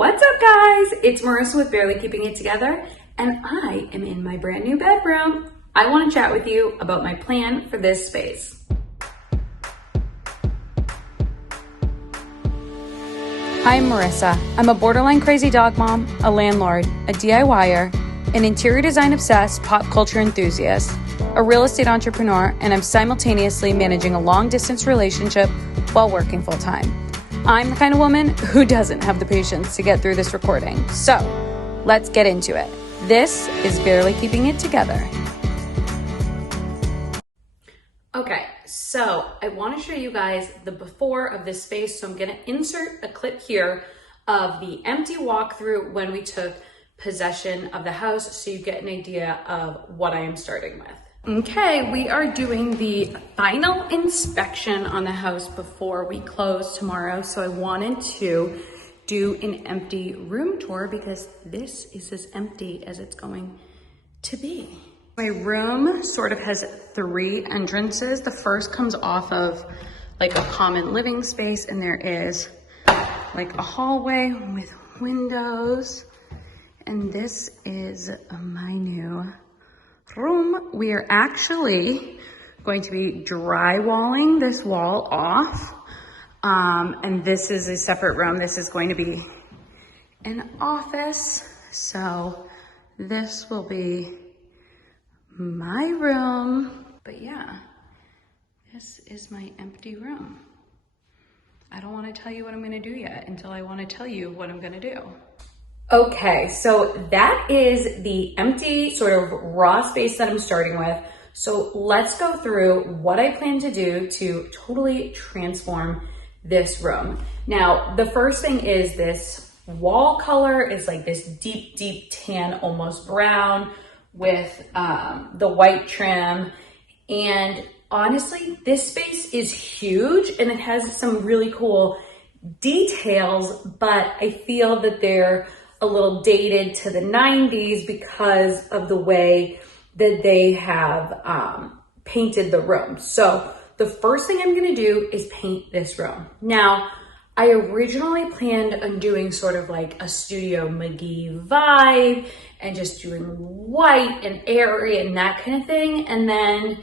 What's up, guys? It's Marissa with Barely Keeping It Together, and I am in my brand new bedroom. I want to chat with you about my plan for this space. Hi, I'm Marissa. I'm a borderline crazy dog mom, a landlord, a DIYer, an interior design obsessed pop culture enthusiast, a real estate entrepreneur, and I'm simultaneously managing a long distance relationship while working full time. I'm the kind of woman who doesn't have the patience to get through this recording. So let's get into it. This is Barely Keeping It Together. Okay, so I want to show you guys the before of this space. So I'm going to insert a clip here of the empty walkthrough when we took possession of the house so you get an idea of what I am starting with. Okay, we are doing the final inspection on the house before we close tomorrow. So I wanted to do an empty room tour because this is as empty as it's going to be. My room sort of has three entrances. The first comes off of like a common living space, and there is like a hallway with windows. And this is my new room. We are actually going to be drywalling this wall off. And this is a separate room. This is going to be an office. So this will be my room. But yeah, this is my empty room. I don't want to tell you what I'm going to do yet until I want to tell you what I'm going to do. Okay, so that is the empty sort of raw space that I'm starting with. So let's go through what I plan to do to totally transform this room. Now, the first thing is this wall color is like this deep, deep tan, almost brown with the white trim. And honestly, this space is huge and it has some really cool details, but I feel that they're a little dated to the 90s because of the way that they have painted the room. So the first thing I'm gonna do is paint this room. Now, I originally planned on doing sort of like a studio McGee vibe and just doing white and airy and that kind of thing. And then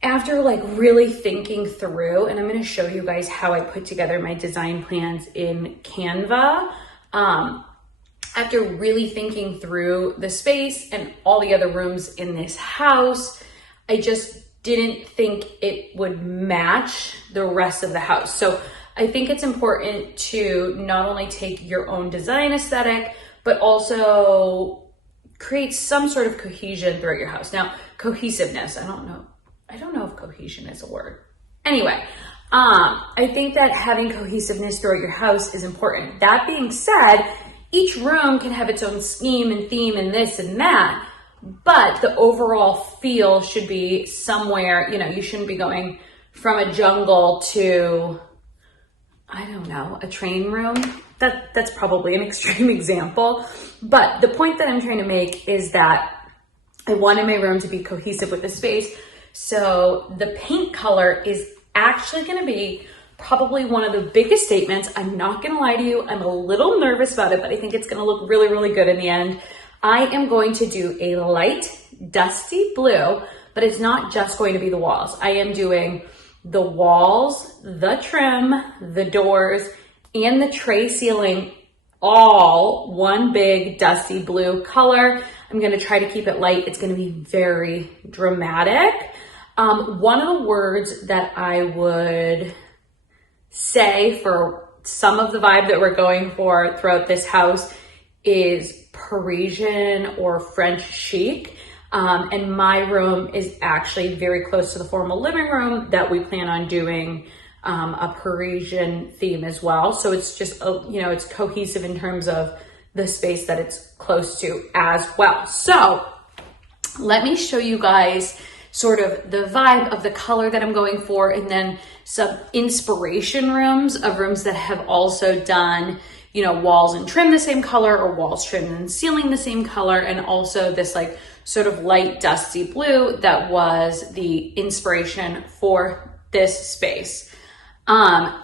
after like really thinking through, and I'm gonna show you guys how I put together my design plans in Canva, after really thinking through the space and all the other rooms in this house, I just didn't think it would match the rest of the house. So I think it's important to not only take your own design aesthetic, but also create some sort of cohesion throughout your house. Now, cohesiveness, I don't know if cohesion is a word. Anyway, I think that having cohesiveness throughout your house is important. That being said, each room can have its own scheme and theme and this and that, but the overall feel should be somewhere, you shouldn't be going from a jungle to, I don't know, a train room. That's probably an extreme example, but the point that I'm trying to make is that I wanted my room to be cohesive with the space. So the paint color is actually gonna be probably one of the biggest statements. I'm not gonna lie to you, I'm a little nervous about it, but I think it's gonna look really, really good in the end. I am going to do a light, dusty blue, but it's not just going to be the walls. I am doing the walls, the trim, the doors, and the tray ceiling, all one big dusty blue color. I'm gonna try to keep it light. It's gonna be very dramatic. One of the words that I would say for some of the vibe that we're going for throughout this house is Parisian or French chic. And my room is actually very close to the formal living room that we plan on doing a Parisian theme as well. So it's just, it's cohesive in terms of the space that it's close to as well. So let me show you guys sort of the vibe of the color that I'm going for, and then some inspiration rooms of rooms that have also done, walls and trim the same color, or walls trimmed and ceiling the same color, and also this like sort of light dusty blue that was the inspiration for this space.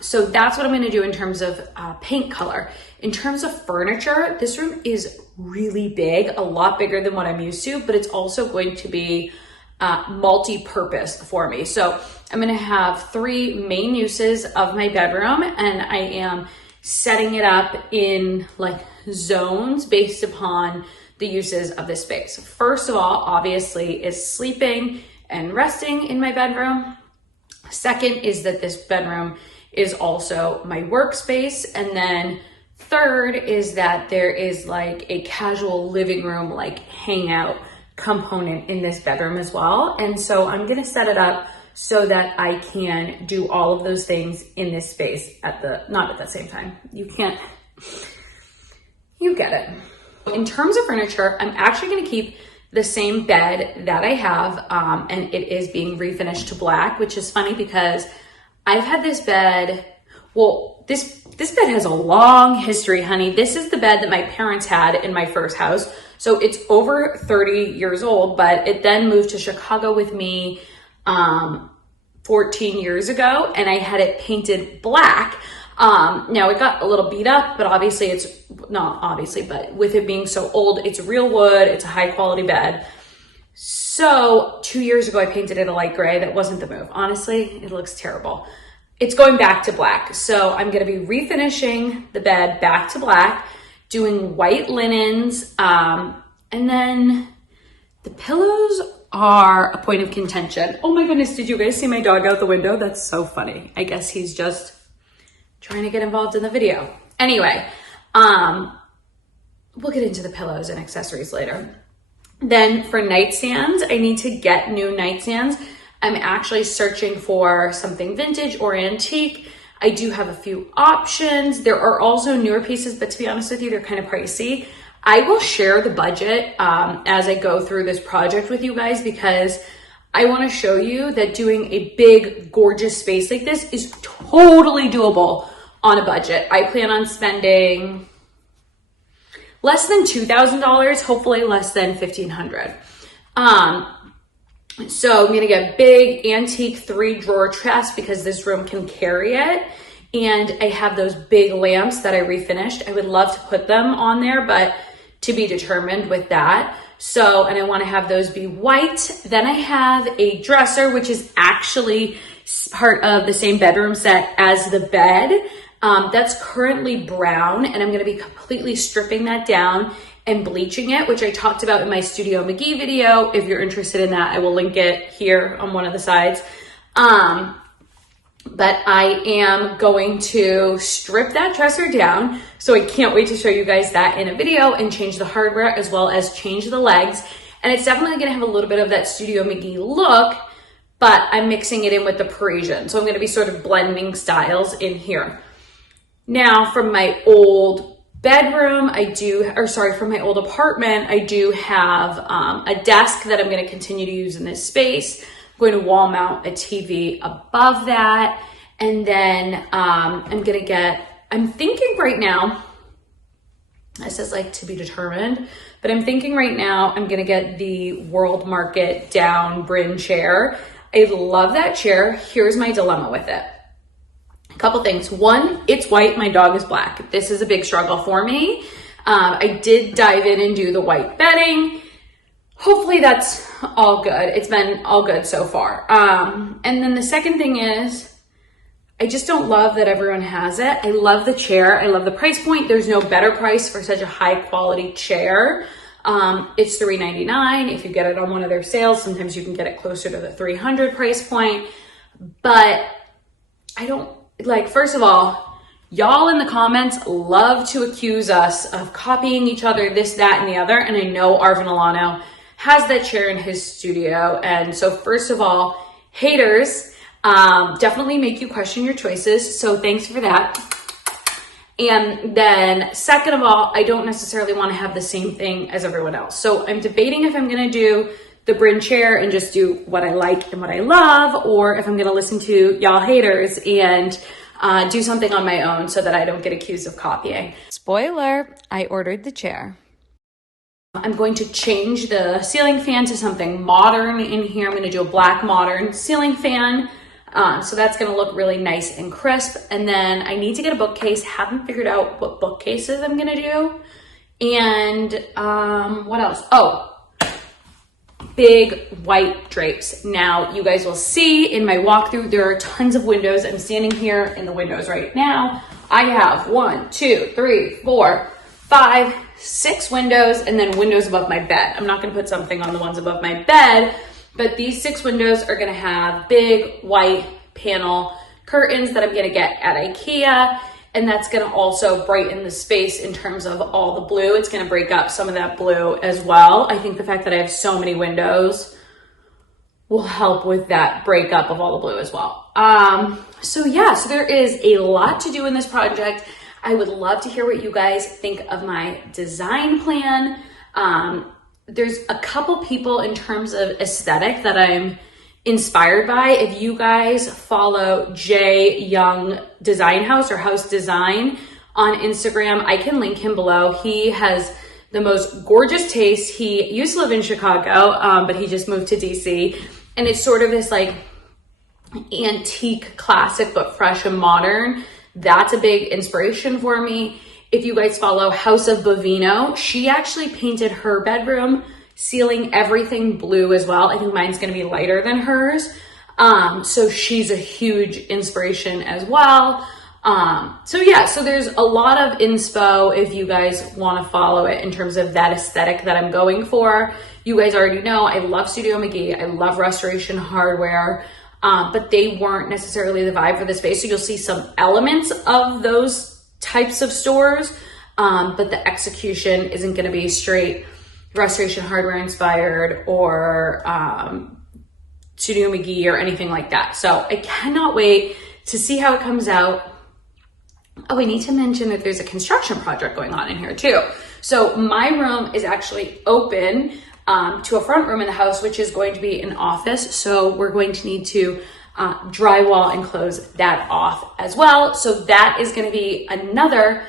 So that's what I'm going to do in terms of paint color. In terms of furniture, this room is really big, a lot bigger than what I'm used to, but it's also going to be multi-purpose for me. So I'm gonna have 3 main uses of my bedroom, and I am setting it up in like zones based upon the uses of this space. First of all, obviously, is sleeping and resting in my bedroom. Second is that this bedroom is also my workspace. And then third is that there is like a casual living room, like hangout component in this bedroom as well. And so I'm gonna set it up so that I can do all of those things in this space not at the same time. You get it. In terms of furniture, I'm actually gonna keep the same bed that I have, and it is being refinished to black, which is funny because I've had this bed, well, this bed has a long history, honey. This is the bed that my parents had in my first house. So it's over 30 years old, but it then moved to Chicago with me 14 years ago, and I had it painted black. Now it got a little beat up, but obviously but with it being so old, it's real wood, it's a high quality bed. So 2 years ago, I painted it a light gray. That wasn't the move. Honestly, it looks terrible. It's going back to black. So I'm gonna be refinishing the bed back to black, doing white linens, and then the pillows are a point of contention. Oh my goodness, did you guys see my dog out the window? That's so funny. I guess he's just trying to get involved in the video. Anyway, we'll get into the pillows and accessories later. Then for nightstands, I need to get new nightstands. I'm actually searching for something vintage or antique. I do have a few options. There are also newer pieces, but to be honest with you, they're kind of pricey. I will share the budget as I go through this project with you guys, because I want to show you that doing a big, gorgeous space like this is totally doable on a budget. I plan on spending less than $2,000, hopefully less than $1,500. So I'm gonna get big antique 3-drawer chest because this room can carry it. And I have those big lamps that I refinished. I would love to put them on there, but to be determined with that. So, and I wanna have those be white. Then I have a dresser, which is actually part of the same bedroom set as the bed. That's currently brown, and I'm gonna be completely stripping that down and bleaching it, which I talked about in my Studio McGee video. If you're interested in that, I will link it here on one of the sides. But I am going to strip that dresser down. So I can't wait to show you guys that in a video and change the hardware as well as change the legs. And it's definitely gonna have a little bit of that Studio McGee look, but I'm mixing it in with the Parisian. So I'm gonna be sort of blending styles in here. Now from my old bedroom, from my old apartment, I do have a desk that I'm going to continue to use in this space. I'm going to wall mount a TV above that. And then I'm thinking right now, this is like to be determined, but I'm thinking right now I'm going to get the World Market down Bryn chair. I love that chair. Here's my dilemma with it. Couple things. One, it's white, my dog is black. This is a big struggle for me. I did dive in and do the white bedding. Hopefully that's all good. It's been all good so far. And then the second thing is, I just don't love that everyone has it. I love the chair. I love the price point. There's no better price for such a high quality chair. It's $399. If you get it on one of their sales, sometimes you can get it closer to the $300 price point. But I don't, first of all, y'all in the comments love to accuse us of copying each other, this, that, and the other. And I know Arvin Alano has that chair in his studio. And so first of all, haters definitely make you question your choices. So thanks for that. And then second of all, I don't necessarily want to have the same thing as everyone else. So I'm debating if I'm going to do the Bryn chair and just do what I like and what I love, or if I'm going to listen to y'all haters and do something on my own so that I don't get accused of copying. Spoiler, I ordered the chair. I'm going to change the ceiling fan to something modern in here. I'm going to do a black modern ceiling fan. So that's gonna look really nice and crisp. And then I need to get a bookcase. Haven't figured out what bookcases I'm gonna do. And what else? Oh, big white drapes. Now you guys will see in my walkthrough, there are tons of windows. I'm standing here in the windows right now. I have 1, 2, 3, 4, 5, 6 windows, and then windows above my bed. I'm not gonna put something on the ones above my bed, but these 6 windows are gonna have big white panel curtains that I'm gonna get at Ikea. And that's gonna also brighten the space in terms of all the blue. It's gonna break up some of that blue as well. I think the fact that I have so many windows will help with that breakup of all the blue as well. So there is a lot to do in this project. I would love to hear what you guys think of my design plan. There's a couple people in terms of aesthetic that I'm inspired by. If you guys follow J Young Design House or House Design on Instagram, I can link him below. He has the most gorgeous taste. He used to live in Chicago, but he just moved to DC. And it's sort of this like antique classic, but fresh and modern. That's a big inspiration for me. If you guys follow House of Bovino, she actually painted her bedroom ceiling, everything blue as well. I think mine's gonna be lighter than hers. So she's a huge inspiration as well. So there's a lot of inspo if you guys wanna follow it in terms of that aesthetic that I'm going for. You guys already know I love Studio McGee. I love Restoration Hardware, but they weren't necessarily the vibe for the space. So you'll see some elements of those types of stores, but the execution isn't gonna be straight Restoration Hardware inspired or Studio McGee or anything like that. So I cannot wait to see how it comes out. Oh, I need to mention that there's a construction project going on in here too. So my room is actually open to a front room in the house, which is going to be an office. So we're going to need to drywall and close that off as well. So that is going to be another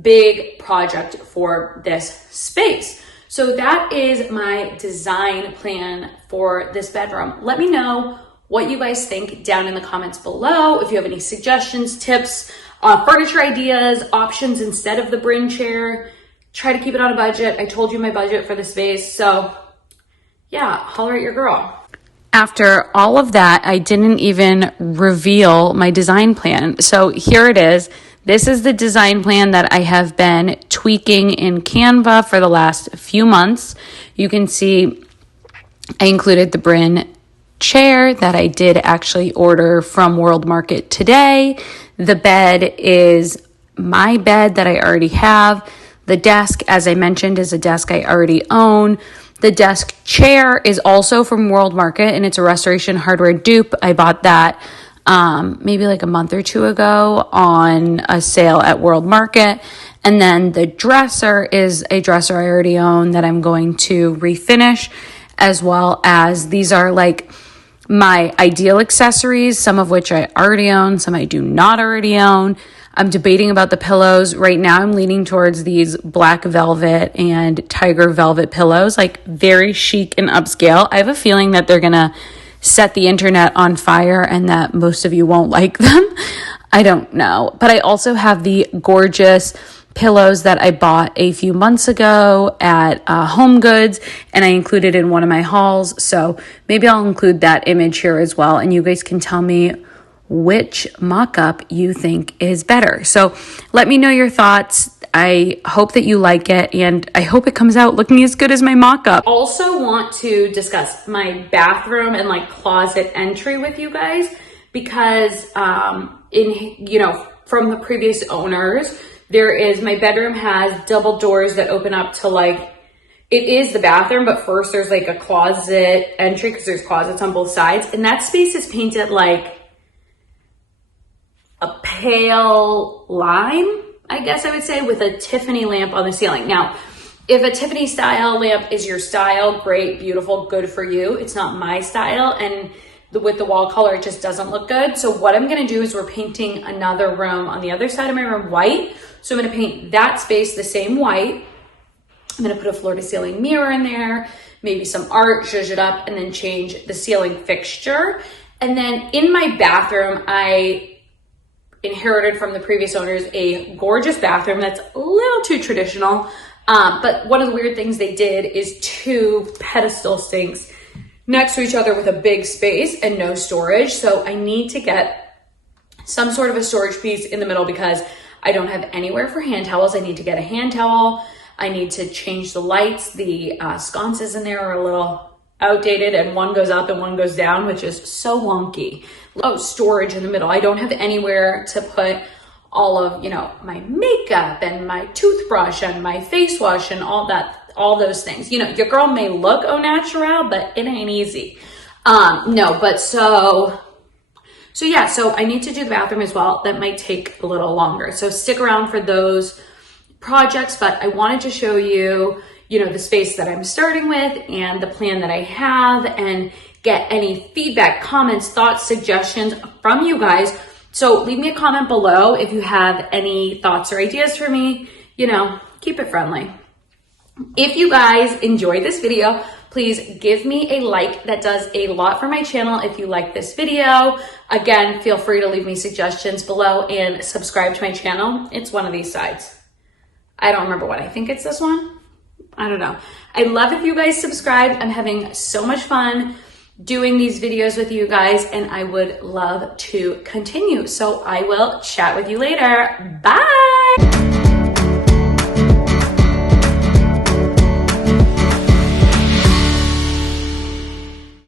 big project for this space. So that is my design plan for this bedroom. Let me know what you guys think down in the comments below. If you have any suggestions, tips, furniture ideas, options instead of the Bryn chair. Try to keep it on a budget. I told you my budget for the space. So yeah, holler at your girl. After all of that, I didn't even reveal my design plan. So here it is. This is the design plan that I have been tweaking in Canva for the last few months. You can see I included the Bryn chair that I did actually order from World Market today. The bed is my bed that I already have. The desk, as I mentioned, is a desk I already own. The desk chair is also from World Market, and it's a Restoration Hardware dupe. I bought that maybe like a month or two ago on a sale at World Market. And then the dresser is a dresser I already own that I'm going to refinish, as well as these are like my ideal accessories, some of which I already own, some I do not already own. I'm debating about the pillows. Right now I'm leaning towards these black velvet and tiger velvet pillows, like very chic and upscale. I have a feeling that they're gonna set the internet on fire and that most of you won't like them. I don't know. But I also have the gorgeous pillows that I bought a few months ago at HomeGoods, and I included in one of my hauls. So maybe I'll include that image here as well, and you guys can tell me which mock-up you think is better. So let me know your thoughts. I hope that you like it, and I hope it comes out looking as good as my mock-up. Also want to discuss my bathroom and like closet entry with you guys, because from the previous owners, my bedroom has double doors that open up to like, it is the bathroom, but first there's like a closet entry because there's closets on both sides, and that space is painted like a pale lime, I guess I would say, with a Tiffany lamp on the ceiling. Now, if a Tiffany style lamp is your style, great, beautiful, good for you. It's not my style, and with the wall color, it just doesn't look good. So what I'm gonna do is we're painting another room on the other side of my room white. So I'm gonna paint that space the same white. I'm gonna put a floor to ceiling mirror in there, maybe some art, zhuzh it up, and then change the ceiling fixture. And then in my bathroom, I inherited from the previous owners a gorgeous bathroom that's a little too traditional. But one of the weird things they did is 2 pedestal sinks next to each other with a big space and no storage. So I need to get some sort of a storage piece in the middle because I don't have anywhere for hand towels. I need to get a hand towel. I need to change the lights. The sconces in there are a little outdated and one goes up and one goes down, which is so wonky. Oh, storage in the middle. I don't have anywhere to put all of, my makeup and my toothbrush and my face wash and all those things. Your girl may look au natural, but it ain't easy. So I need to do the bathroom as well. That might take a little longer. So stick around for those projects, but I wanted to show you, the space that I'm starting with and the plan that I have and get any feedback, comments, thoughts, suggestions from you guys. So leave me a comment below if you have any thoughts or ideas for me, keep it friendly. If you guys enjoyed this video, please give me a like. That does a lot for my channel if you like this video. Again, feel free to leave me suggestions below and subscribe to my channel. It's one of these sides. I don't remember what. I think it's this one. I don't know. I love if you guys subscribe. I'm having so much fun doing these videos with you guys and I would love to continue. So I will chat with you later. Bye.